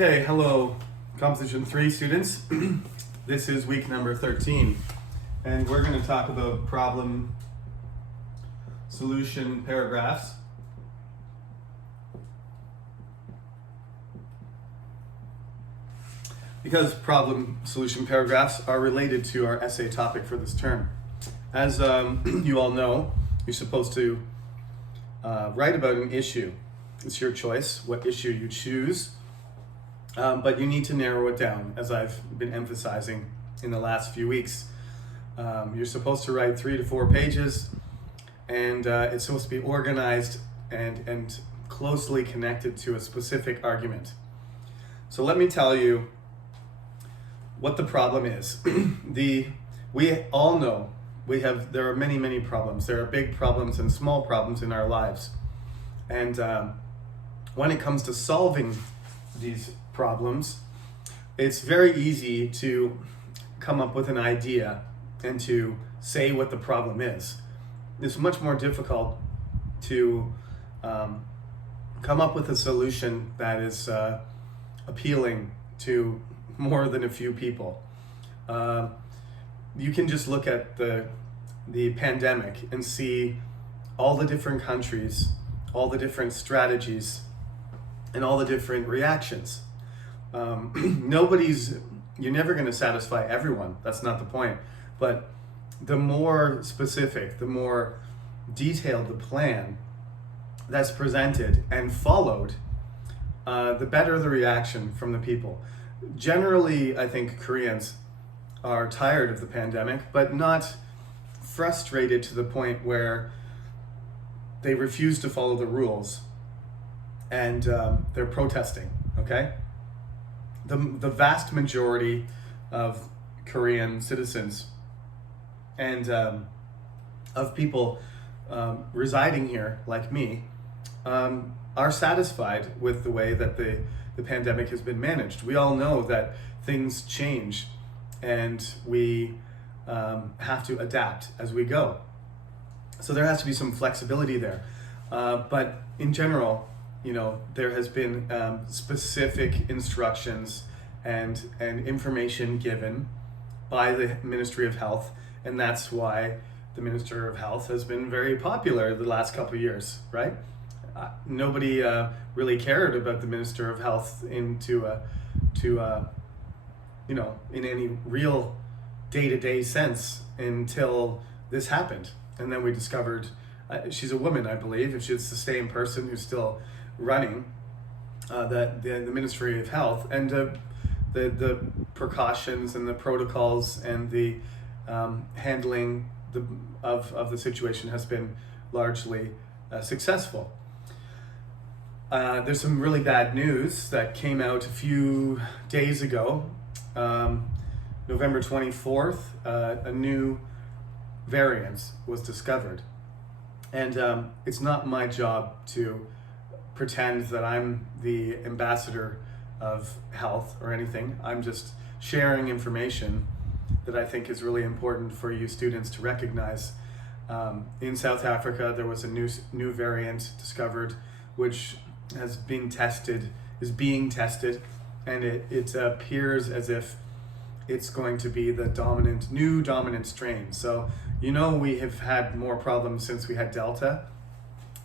Okay, hello, Composition 3 students. This is week number 13, and we're going to talk about problem solution paragraphs. Because problem solution paragraphs are related to our essay topic for this term. As you all know, you're supposed to write about an issue. It's your choice what issue you choose. But you need to narrow it down, as I've been emphasizing in the last few weeks. You're supposed to write 3 to 4 pages, and it's supposed to be organized and closely connected to a specific argument. So let me tell you what the problem is. We all know there are many problems. There are big problems and small problems in our lives. And when it comes to solving these problems, it's very easy to come up with an idea and to say what the problem is. It's much more difficult to come up with a solution that is appealing to more than a few people. You can just look at the pandemic and see all the different countries, all the different strategies, and all the different reactions. You're never going to satisfy everyone. That's not the point. But the more specific, the more detailed the plan that's presented and followed, the better the reaction from the people. Generally, I think Koreans are tired of the pandemic, but not frustrated to the point where they refuse to follow the rules and they're protesting, okay? The vast majority of Korean citizens and of people residing here, like me, are satisfied with the way that the pandemic has been managed. We all know that things change and we have to adapt as we go. So there has to be some flexibility there. But in general, there has been specific instructions and information given by the Ministry of Health, and that's why the Minister of Health has been very popular the last couple of years, right? Nobody really cared about the Minister of Health in any real day-to-day sense until this happened, and then we discovered she's a woman, I believe, if she's the same person who's still running the Ministry of Health, and the precautions and the protocols and the handling of the situation has been largely successful. There's some really bad news that came out a few days ago. November 24th, a new variant was discovered. And it's not my job to pretend that I'm the ambassador of health or anything. I'm just sharing information that I think is really important for you students to recognize. In South Africa, there was a new variant discovered, which is being tested, and it appears as if it's going to be the new dominant strain. So, we have had more problems since we had Delta.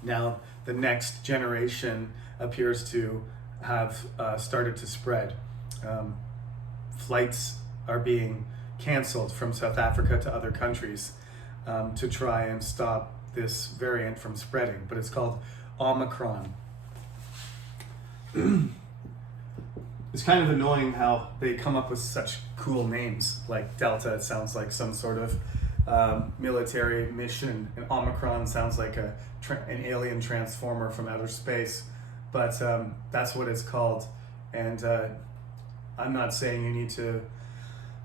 Now, the next generation appears to have started to spread. Flights are being canceled from South Africa to other countries to try and stop this variant from spreading, but it's called Omicron. It's kind of annoying how they come up with such cool names, like Delta. It sounds like some sort of military mission, and Omicron sounds like an alien transformer from outer space, but that's what it's called. And I'm not saying you need to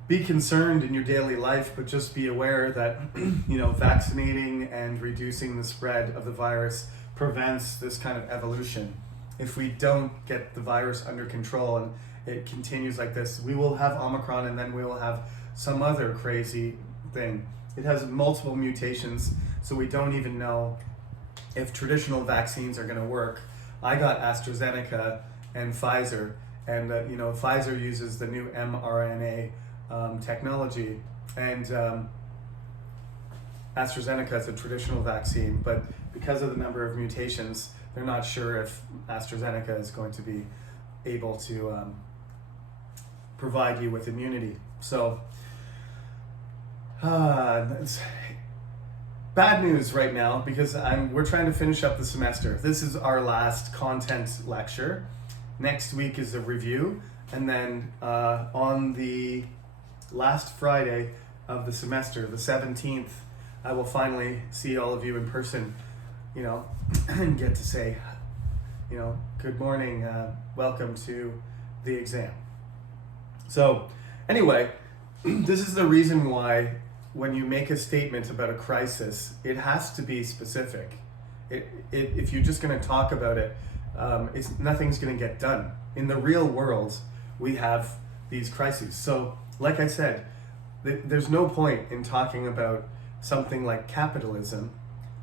be concerned in your daily life, but just be aware that vaccinating and reducing the spread of the virus prevents this kind of evolution. If we don't get the virus under control and it continues like this, we will have Omicron, and then we will have some other crazy thing. It has multiple mutations, so we don't even know if traditional vaccines are going to work. I got AstraZeneca and Pfizer, and Pfizer uses the new mRNA technology, and AstraZeneca is a traditional vaccine, but because of the number of mutations, they're not sure if AstraZeneca is going to be able to provide you with immunity. So, it's bad news right now because we're trying to finish up the semester. This is our last content lecture. Next week is a review, and then on the last Friday of the semester, the 17th, I will finally see all of you in person, and get to say, good morning, welcome to the exam. So, anyway, this is the reason why when you make a statement about a crisis, it has to be specific. If you're just going to talk about it, nothing's going to get done. In the real world, we have these crises. So, like I said, there's no point in talking about something like capitalism.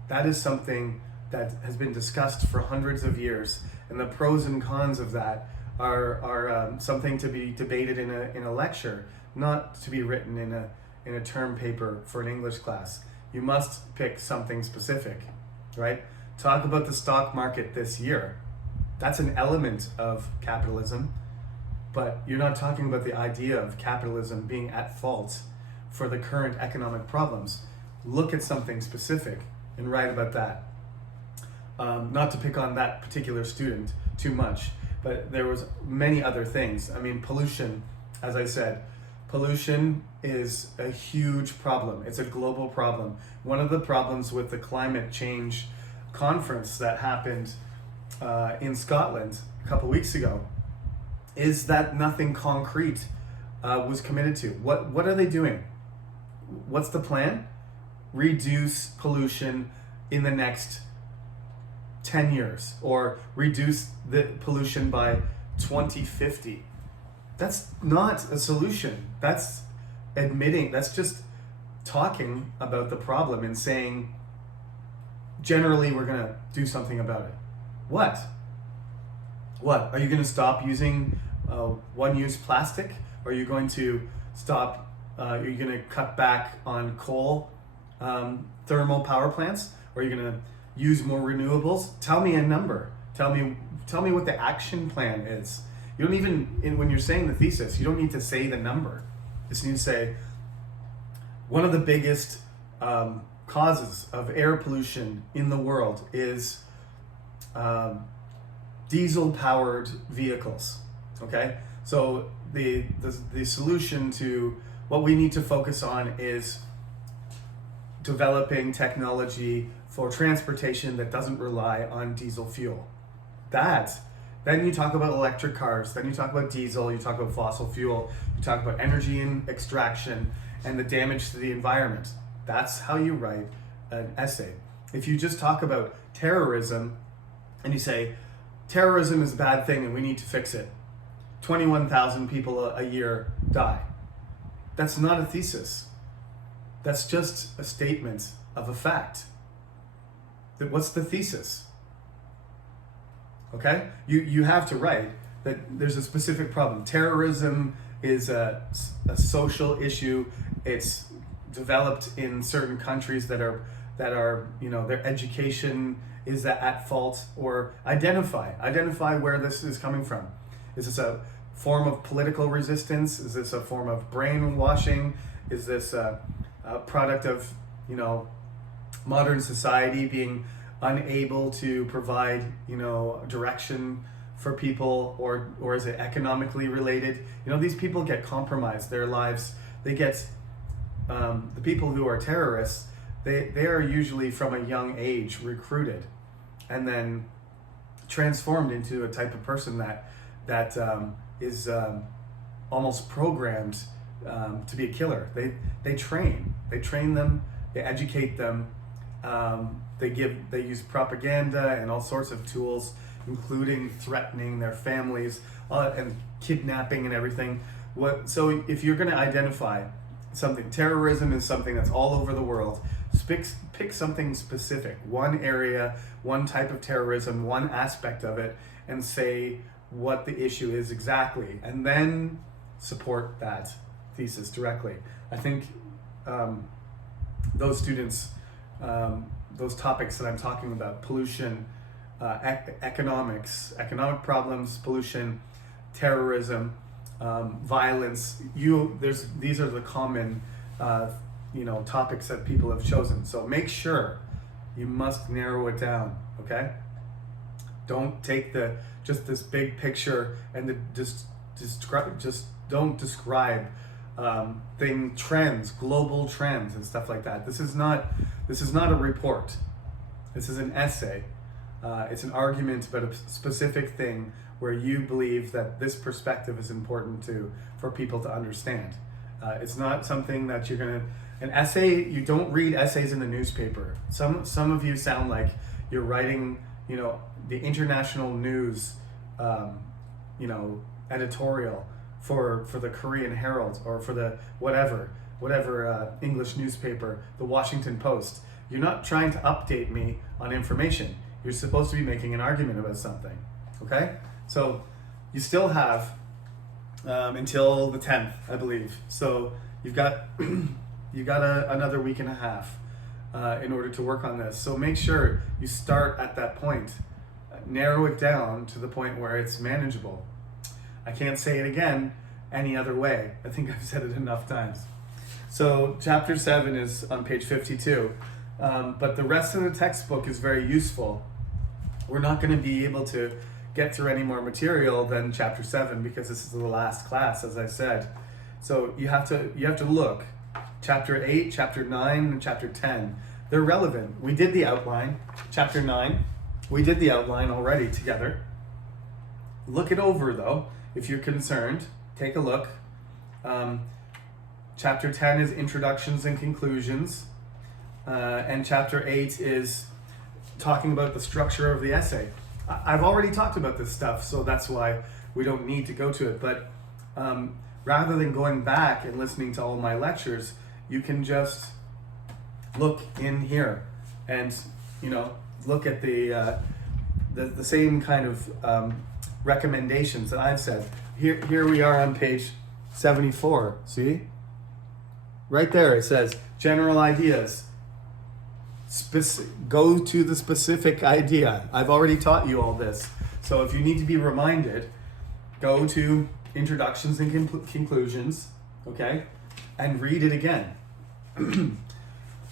That is something that has been discussed for hundreds of years, and the pros and cons of that are something to be debated in a lecture, not to be written in a term paper for an English class. You must pick something specific, right? Talk about the stock market this year. That's an element of capitalism, but you're not talking about the idea of capitalism being at fault for the current economic problems. Look at something specific and write about that. Not to pick on that particular student too much, but there was many other things. I mean, pollution, as I said, pollution is a huge problem. It's a global problem. One of the problems with the climate change conference that happened in Scotland a couple weeks ago is that nothing concrete was committed to. What are they doing? What's the plan? Reduce pollution in the next 10 years, or reduce the pollution by 2050. That's not a solution. That's just talking about the problem and saying, generally, we're going to do something about it. What? Are you going to stop using one-use plastic? Are you going to stop, are you going to cut back on coal thermal power plants? Or are you going to use more renewables? Tell me a number. Tell me what the action plan is. You don't even, when you're saying the thesis, you don't need to say the number. You just need to say, one of the biggest causes of air pollution in the world is diesel-powered vehicles, okay? So the solution to what we need to focus on is developing technology for transportation that doesn't rely on diesel fuel. Then you talk about electric cars, then you talk about diesel, you talk about fossil fuel, you talk about energy and extraction and the damage to the environment. That's how you write an essay. If you just talk about terrorism and you say, terrorism is a bad thing and we need to fix it, 21,000 people a year die. That's not a thesis. That's just a statement of a fact. What's the thesis? Okay? You have to write that there's a specific problem. Terrorism is a social issue. It's developed in certain countries that are their education is at fault, or identify where this is coming from. Is this a form of political resistance? Is this a form of brainwashing? Is this a product of modern society being unable to provide direction for people, or is it economically related? These people get compromised, their lives, they get the people who are terrorists, they are usually from a young age recruited and then transformed into a type of person that is almost programmed to be a killer. They train them, they educate them, they use propaganda and all sorts of tools, including threatening their families and kidnapping and everything. So if you're going to identify something, terrorism is something that's all over the world. Pick something specific, one area, one type of terrorism, one aspect of it, and say what the issue is exactly, and then support that thesis directly. I think those students, those topics that I'm talking about, pollution, economic problems, pollution, terrorism, violence, these are the common topics that people have chosen. So make sure you must narrow it down, okay? Don't take just this big picture and just don't describe trends, global trends and stuff like that. This is not a report. This is an essay. It's an argument about a specific thing where you believe that this perspective is important for people to understand. It's not something that you're gonna. An essay, you don't read essays in the newspaper. Some of you sound like you're writing, the international news, editorial for the Korean Herald or for the whatever English newspaper, the Washington Post. You're not trying to update me on information. You're supposed to be making an argument about something, okay? So you still have until the 10th, I believe. So you've got another week and a half in order to work on this. So make sure you start at that point. Narrow it down to the point where it's manageable. I can't say it again any other way. I think I've said it enough times. So chapter 7 is on page 52, but the rest of the textbook is very useful. We're not going to be able to get through any more material than chapter 7 because this is the last class, as I said. So you have to look. Chapter 8, chapter 9, and chapter 10. They're relevant. We did the outline. Chapter 9, we did the outline already together. Look it over though, if you're concerned. Take a look. Chapter 10 is introductions and conclusions. And chapter 8 is talking about the structure of the essay. I've already talked about this stuff, so that's why we don't need to go to it. But rather than going back and listening to all my lectures, you can just look in here and look at the same kind of recommendations that I've said. Here we are on page 74. See? Right there it says general ideas. Go to the specific idea. I've already taught you all this. So if you need to be reminded, go to introductions and conclusions, okay? And read it again.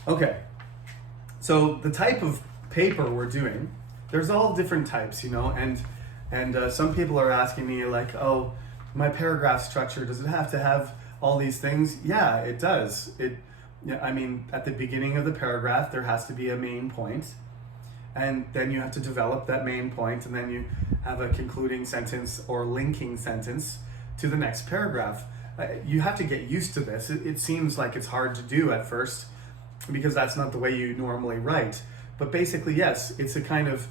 Okay. So the type of paper we're doing, there's all different types, and some people are asking me like, oh, my paragraph structure, does it have to have all these things? Yeah, it does. At the beginning of the paragraph, there has to be a main point, and then you have to develop that main point, and then you have a concluding sentence or linking sentence to the next paragraph. You have to get used to this. It seems like it's hard to do at first because that's not the way you normally write. But basically, yes, it's a pattern.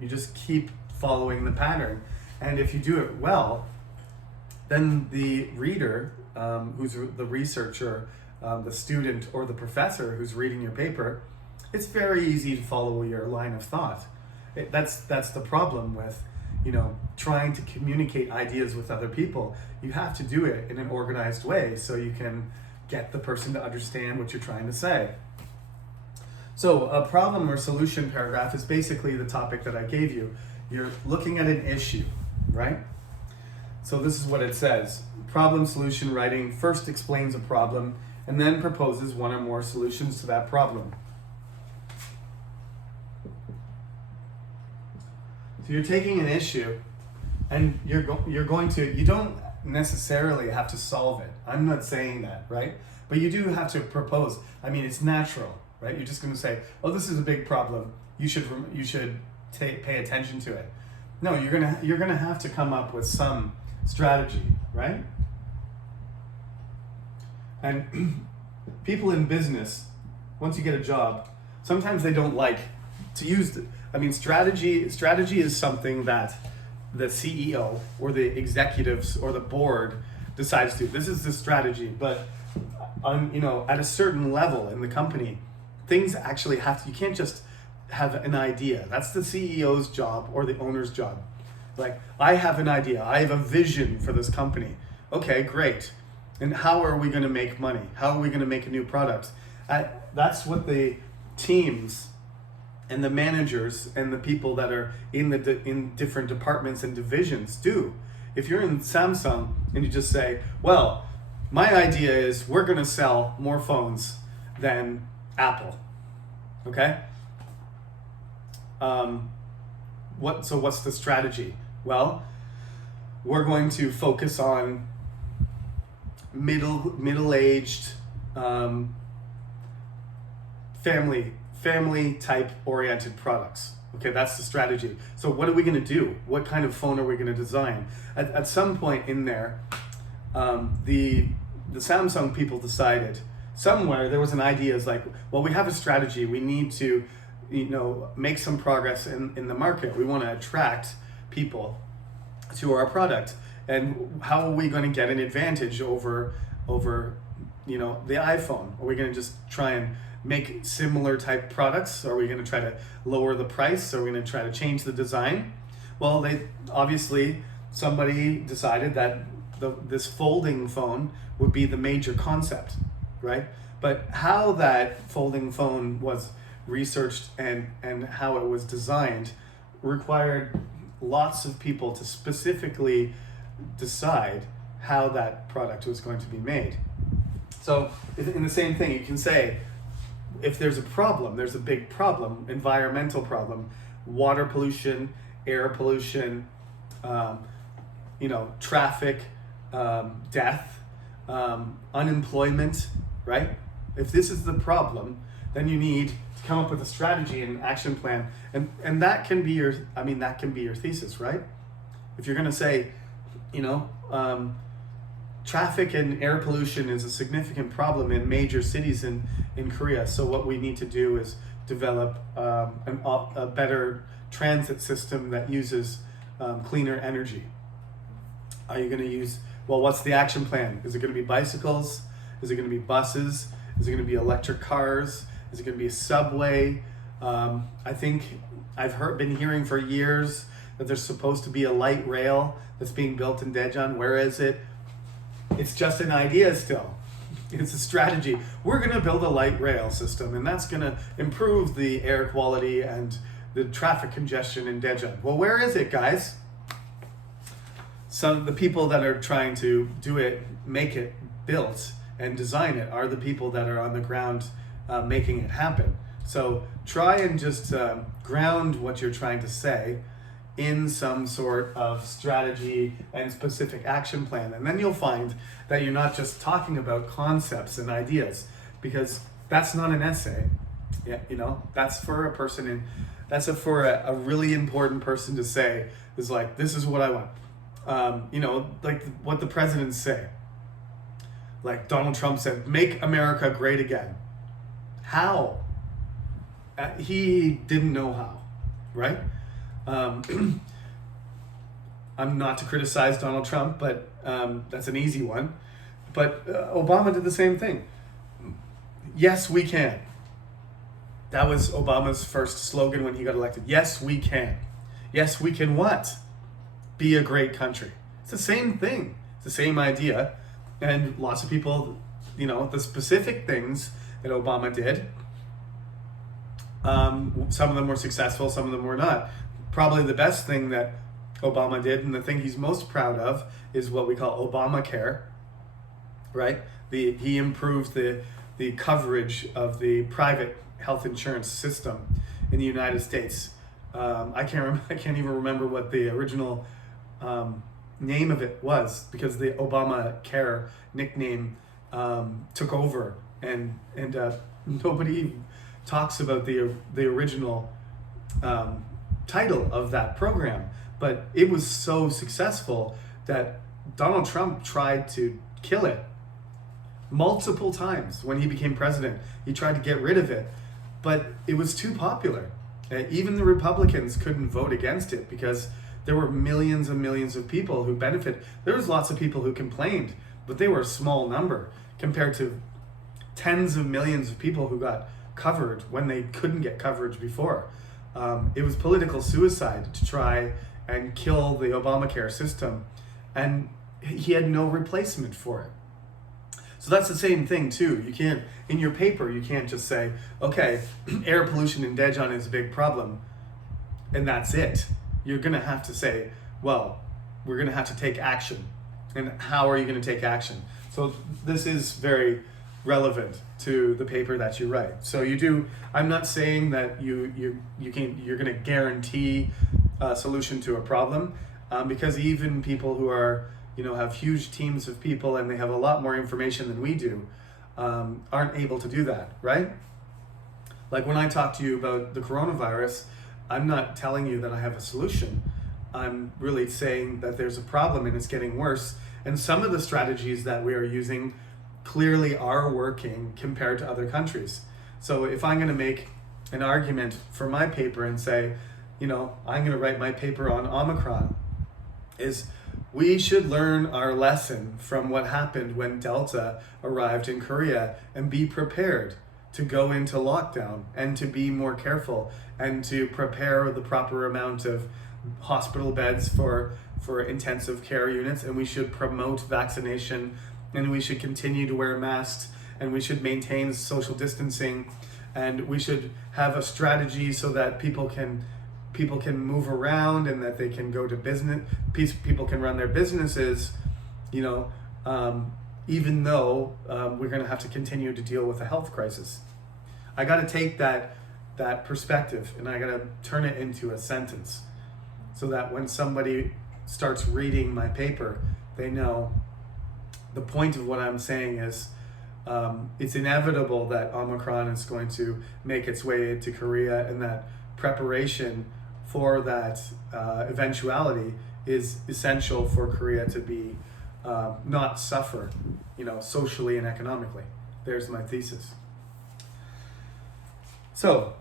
You just keep following the pattern. And if you do it well, then the reader, who's the researcher, the student, or the professor who's reading your paper, it's very easy to follow your line of thought. That's the problem with trying to communicate ideas with other people. You have to do it in an organized way so you can get the person to understand what you're trying to say. So a problem or solution paragraph is basically the topic that I gave you. You're looking at an issue, right? So this is what it says. Problem solution writing first explains a problem and then proposes one or more solutions to that problem. So you're taking an issue and you don't necessarily have to solve it. I'm not saying that, right? But you do have to propose. It's natural, right? You're just going to say, oh, this is a big problem. You should pay attention to it. No, you're gonna have to come up with some strategy, right? And people in business, once you get a job, sometimes they don't like to use strategy is something that the CEO or the executives or the board decides to. This is the strategy, but at a certain level in the company, things actually have to, you can't just have an idea. That's the CEO's job or the owner's job. Like, I have an idea, I have a vision for this company. Okay, great. And how are we going to make money? How are we going to make a new product? That's what the teams and the managers and the people that are in different departments and divisions do. If you're in Samsung and you just say, well, my idea is we're going to sell more phones than Apple, okay? So what's the strategy? Well, we're going to focus on middle-aged, family type oriented products. Okay, that's the strategy. So what are we going to do? What kind of phone are we going to design? At some point in there, the Samsung people decided somewhere there was an idea. Is like, well, we have a strategy. We need to, make some progress in the market. We want to attract people to our product. And how are we going to get an advantage over the iPhone? Are we going to just try and make similar type products? Are we going to try to lower the price? Are we going to try to change the design? Well, somebody decided that this folding phone would be the major concept, right? But how that folding phone was researched and how it was designed required lots of people to specifically decide how that product was going to be made. So in the same thing, you can say, if there's a problem, there's a big problem, environmental problem, water pollution, air pollution, traffic, death, unemployment, right? If this is the problem, then you need to come up with a strategy and action plan, and that can be your thesis, right? If you're going to say, traffic and air pollution is a significant problem in major cities in Korea. So what we need to do is develop a better transit system that uses cleaner energy. Are you going to use, what's the action plan? Is it going to be bicycles? Is it going to be buses? Is it going to be electric cars? Is it going to be a subway? I think I've been hearing for years that there's supposed to be a light rail that's being built in Daejeon. Where is it? It's just an idea still. It's a strategy. We're going to build a light rail system, and that's going to improve the air quality and the traffic congestion in Daejeon. Well, where is it, guys? Some of the people that are trying to do it, make it built and design it, are the people that are on the ground making it happen. So try and just ground what you're trying to say in some sort of strategy and specific action plan. And then you'll find that you're not just talking about concepts and ideas, because that's not an essay. Yeah, that's for a person for a really important person to say, is like, this is what I want. Like what the presidents say. Like Donald Trump said, make America great again. How? He didn't know how, right? I'm not to criticize Donald Trump, but that's an easy one. But Obama did the same thing. Yes, we can. That was Obama's first slogan when he got elected. Yes, we can. Yes, we can what? Be a great country. It's the same thing. It's the same idea. And lots of people, the specific things that Obama did, some of them were successful, some of them were not. Probably the best thing that Obama did, and the thing he's most proud of, is what we call Obamacare, right? He improved the coverage of the private health insurance system in the United States. I can't even remember what the original name of it was, because the Obamacare nickname took over, and nobody talks about the original title of that program. But it was so successful that Donald Trump tried to kill it multiple times. When he became president, he tried to get rid of it, but it was too popular. Even the Republicans couldn't vote against it, because there were millions and millions of people who benefited. There was lots of people who complained, but they were a small number compared to tens of millions of people who got covered when they couldn't get coverage before. It was political suicide to try and kill the Obamacare system, and he had no replacement for it. So that's the same thing too. You can't, in your paper, you can't just say, okay, air pollution in Daejeon is a big problem, and that's it. You're gonna have to say, well, we're gonna have to take action. And how are you gonna take action? So this is very relevant to the paper that you write. So you do, I'm not saying that you're gonna guarantee a solution to a problem, because even people who are, have huge teams of people and they have a lot more information than we do, aren't able to do that, right? Like when I talk to you about the coronavirus, I'm not telling you that I have a solution. I'm really saying that there's a problem and it's getting worse. And some of the strategies that we are using clearly are working compared to other countries. So if I'm going to make an argument for my paper and say, I'm going to write my paper on Omicron, is we should learn our lesson from what happened when Delta arrived in Korea and be prepared to go into lockdown and to be more careful and to prepare the proper amount of hospital beds for intensive care units. And we should promote vaccination, and we should continue to wear masks, and we should maintain social distancing, and we should have a strategy so that people can move around and that they can go to business, people can run their businesses, even though we're going to have to continue to deal with a health crisis. I got to take that perspective and I got to turn it into a sentence so that when somebody starts reading my paper, they know the point of what I'm saying is it's inevitable that Omicron is going to make its way into Korea, and that preparation for that eventuality is essential for Korea to be not suffer, socially and economically. There's my thesis. So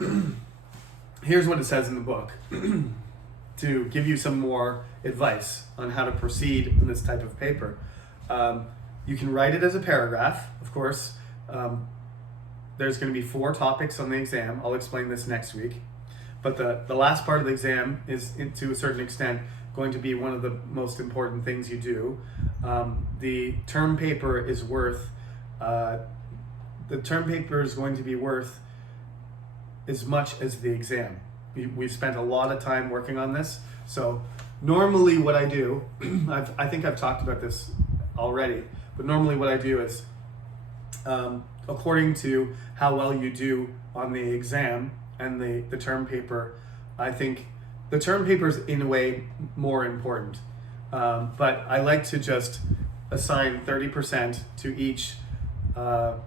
here's what it says in the book to give you some more advice on how to proceed in this type of paper. You can write it as a paragraph, of course. There's going to be 4 topics on the exam. I'll explain this next week. But the last part of the exam is, to a certain extent, going to be one of the most important things you do. The term paper is going to be worth as much as the exam. We've spent a lot of time working on this. So normally what I do, I think I've talked about this already, but normally what I do is, according to how well you do on the exam and the term paper, I think the term paper is in a way more important. But I like to just assign 30% to each, the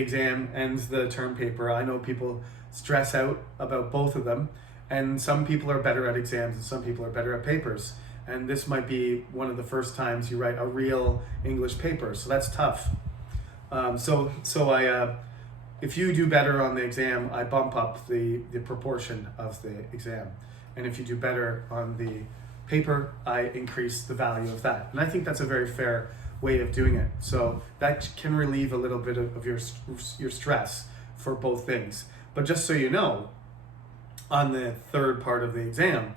exam and the term paper. I know people stress out about both of them, and some people are better at exams and some people are better at papers. And this might be one of the first times you write a real English paper, so that's tough. If you do better on the exam, I bump up the proportion of the exam. And if you do better on the paper, I increase the value of that. And I think that's a very fair way of doing it. So that can relieve a little bit of your stress for both things. But just so you know, on the third part of the exam,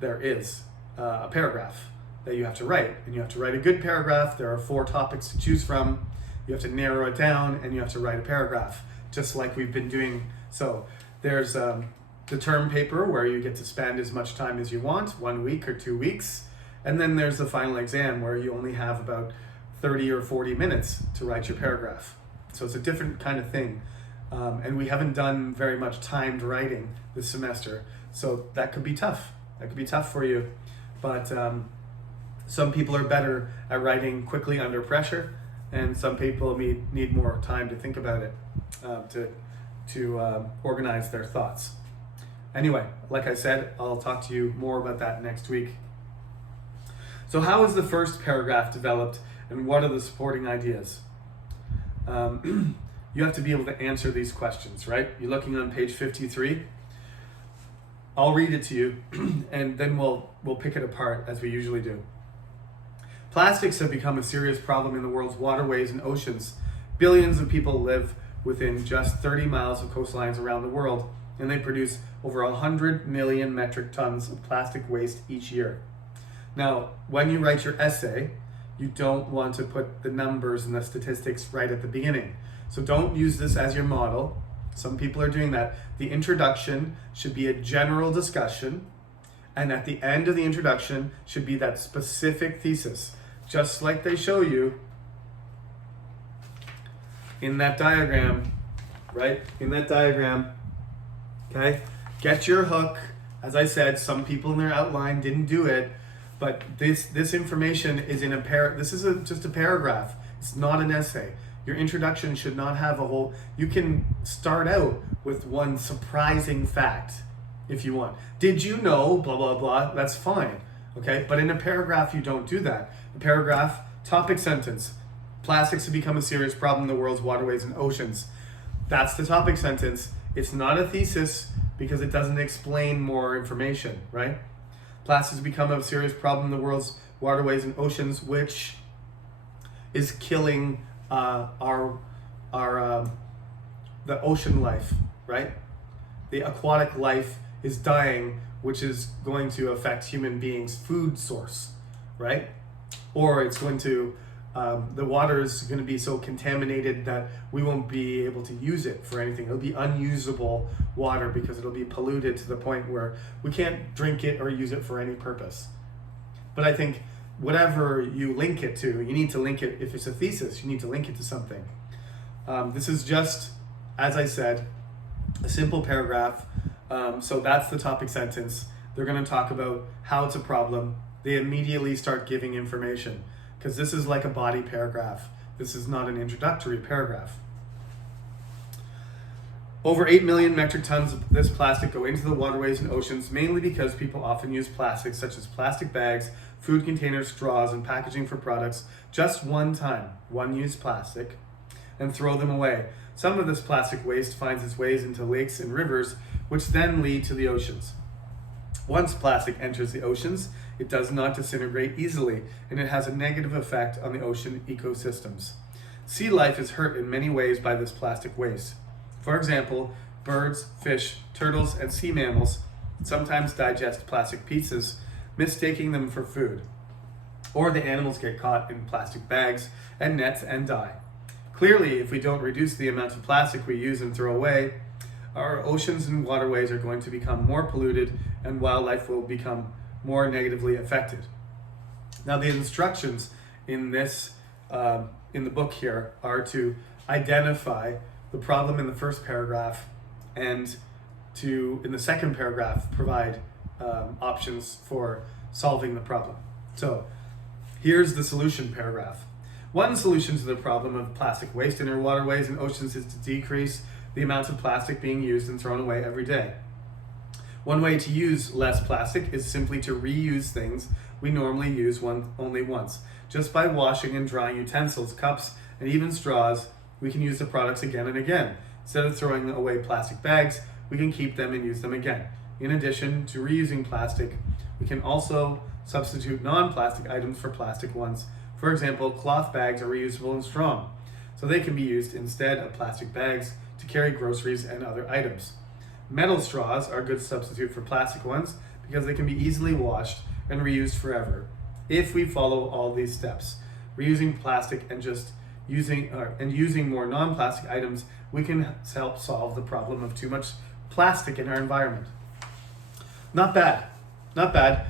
there is a paragraph that you have to write. And you have to write a good paragraph. There are 4 topics to choose from. You have to narrow it down and you have to write a paragraph, just like we've been doing. So there's the term paper where you get to spend as much time as you want, 1 week or 2 weeks. And then there's the final exam where you only have about 30 or 40 minutes to write your paragraph. So it's a different kind of thing. And we haven't done very much timed writing this semester. So that could be tough. That could be tough for you. But some people are better at writing quickly under pressure, and some people need more time to think about it, to organize their thoughts. Anyway, like I said, I'll talk to you more about that next week. So how is the first paragraph developed, and what are the supporting ideas? You have to be able to answer these questions, right? You're looking on page 53. I'll read it to you, and then we'll pick it apart as we usually do. Plastics have become a serious problem in the world's waterways and oceans. Billions of people live within just 30 miles of coastlines around the world, and they produce over 100 million metric tons of plastic waste each year. Now, when you write your essay, you don't want to put the numbers and the statistics right at the beginning. So don't use this as your model. Some people are doing that. The introduction should be a general discussion, and at the end of the introduction should be that specific thesis, just like they show you in that diagram, right? In that diagram, okay? Get your hook. As I said, some people in their outline didn't do it, but this information is in this is just a paragraph. It's not an essay. Your introduction should not have a whole, you can start out with one surprising fact if you want. Did you know, blah, blah, blah, that's fine, okay? But in a paragraph, you don't do that. A paragraph, topic sentence, plastics have become a serious problem in the world's waterways and oceans. That's the topic sentence. It's not a thesis because it doesn't explain more information, right? Plastics have become a serious problem in the world's waterways and oceans, which is killing the ocean life, right? The aquatic life is dying, which is going to affect human beings' food source, right? Or it's going to, the water is going to be so contaminated that we won't be able to use it for anything. It'll be unusable water because it'll be polluted to the point where we can't drink it or use it for any purpose. But I think whatever you link it to, you need to link it, if it's a thesis, you need to link it to something. This is just, as I said, a simple paragraph. So that's the topic sentence. They're going to talk about how it's a problem. They immediately start giving information because this is like a body paragraph. This is not an introductory paragraph. Over 8 million metric tons of this plastic go into the waterways and oceans, mainly because people often use plastics such as plastic bags, food containers, straws, and packaging for products just one time, one-use plastic, and throw them away. Some of this plastic waste finds its ways into lakes and rivers, which then lead to the oceans. Once plastic enters the oceans, it does not disintegrate easily, and it has a negative effect on the ocean ecosystems. Sea life is hurt in many ways by this plastic waste. For example, birds, fish, turtles, and sea mammals sometimes digest plastic pieces, mistaking them for food. Or the animals get caught in plastic bags and nets and die. Clearly, if we don't reduce the amount of plastic we use and throw away, our oceans and waterways are going to become more polluted and wildlife will become more negatively affected. Now, the instructions in this, in the book here, are to identify the problem in the first paragraph and to, in the second paragraph, provide options for solving the problem. So here's the solution paragraph. One solution to the problem of plastic waste in our waterways and oceans is to decrease the amount of plastic being used and thrown away every day. One way to use less plastic is simply to reuse things we normally use only once. Just by washing and drying utensils, cups, and even straws, we can use the products again and again. Instead of throwing away plastic bags, we can keep them and use them again. In addition to reusing plastic, we can also substitute non-plastic items for plastic ones. For example, cloth bags are reusable and strong, so they can be used instead of plastic bags to carry groceries and other items. Metal straws are a good substitute for plastic ones because they can be easily washed and reused forever if we follow all these steps. Reusing plastic and using more non-plastic items, we can help solve the problem of too much plastic in our environment. Not bad, not bad.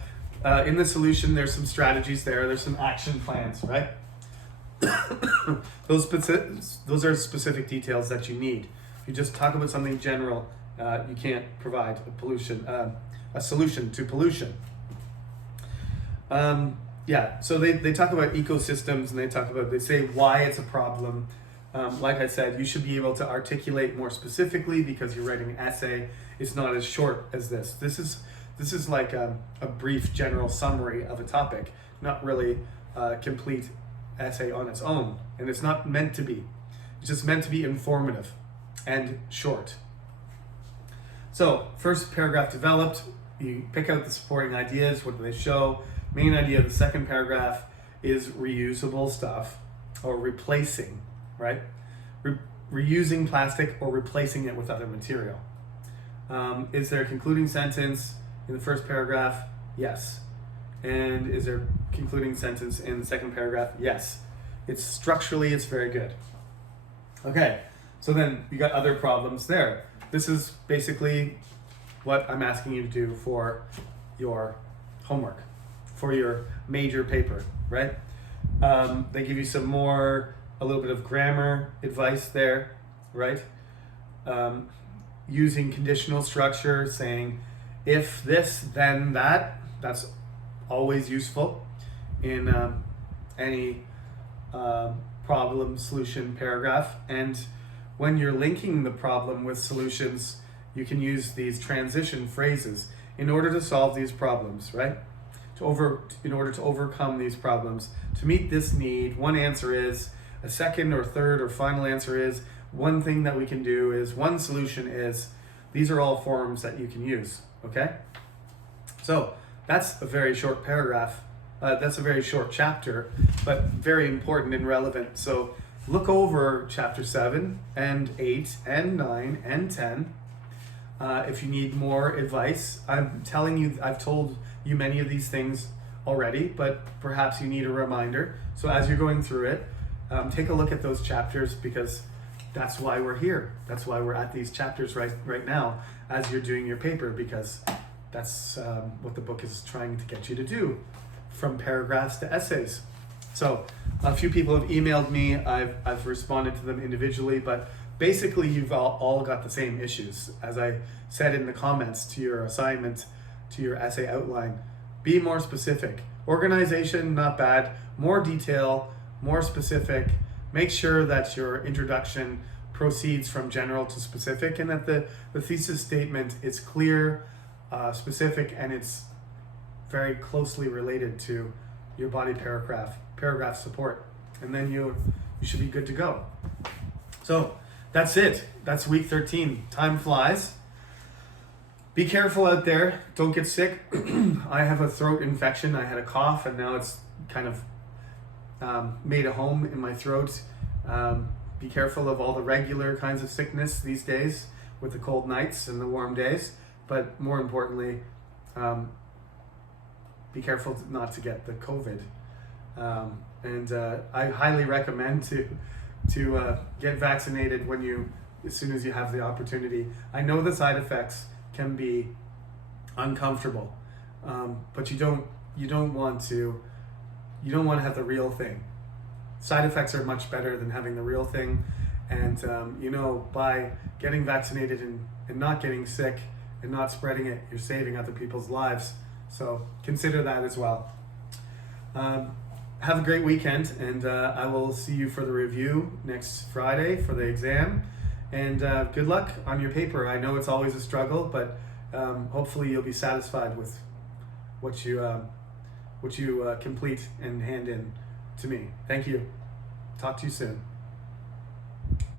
In the solution, there's some strategies there. There's some action plans, right? Those are specific details that you need. If you just talk about something general, you can't provide a solution to pollution. So they talk about ecosystems and they say why it's a problem. Like I said, you should be able to articulate more specifically because you're writing an essay. It's not as short as this. This is like a brief general summary of a topic, not really a complete essay on its own. And it's not meant to be. It's just meant to be informative and short. So, first paragraph developed, you pick out the supporting ideas, what do they show? Main idea of the second paragraph is reusable stuff, or replacing, right? Reusing plastic or replacing it with other material. Is there a concluding sentence in the first paragraph? Yes. And is there a concluding sentence in the second paragraph? Yes. It's structurally, it's very good. Okay, so then you got other problems there. This is basically what I'm asking you to do for your homework, for your major paper, right? They give you some more, a little bit of grammar advice there, right? Using conditional structure, saying if this, then that. That's always useful in any problem solution paragraph. And when you're linking the problem with solutions, you can use these transition phrases in order to solve these problems, right? In order to overcome these problems, to meet this need, one answer is, a second or third or final answer is, one thing that we can do is, one solution is. These are all forms that you can use, okay? So that's a very short paragraph. That's a very short chapter, but very important and relevant. So look over chapter 7 and 8 and 9 and 10. If you need more advice, I'm telling you, I've told you many of these things already, but perhaps you need a reminder. So as you're going through it, take a look at those chapters, because that's why we're here. That's why we're at these chapters right now as you're doing your paper, because that's what the book is trying to get you to do, from paragraphs to essays. So a few people have emailed me. I've responded to them individually, but basically you've all got the same issues. As I said in the comments to your assignment, to your essay outline, be more specific. Organization, not bad. More detail, more specific. Make sure that your introduction proceeds from general to specific, and that the thesis statement is clear, specific, and it's very closely related to your body paragraph support. And then you should be good to go. So that's it. That's week 13. Time flies. Be careful out there. Don't get sick. I have a throat infection. I had a cough, and now it's kind of made a home in my throat. Be careful of all the regular kinds of sickness these days with the cold nights and the warm days. But more importantly, be careful not to get the COVID. And I highly recommend to get vaccinated as soon as you have the opportunity. I know the side effects can be uncomfortable, but you don't want to have the real thing. Side effects are much better than having the real thing, and by getting vaccinated and not getting sick and not spreading it, you're saving other people's lives. So consider that as well. Have a great weekend, and I will see you for the review next Friday for the exam. And good luck on your paper. I know it's always a struggle, but hopefully you'll be satisfied with what you complete and hand in to me. Thank you. Talk to you soon.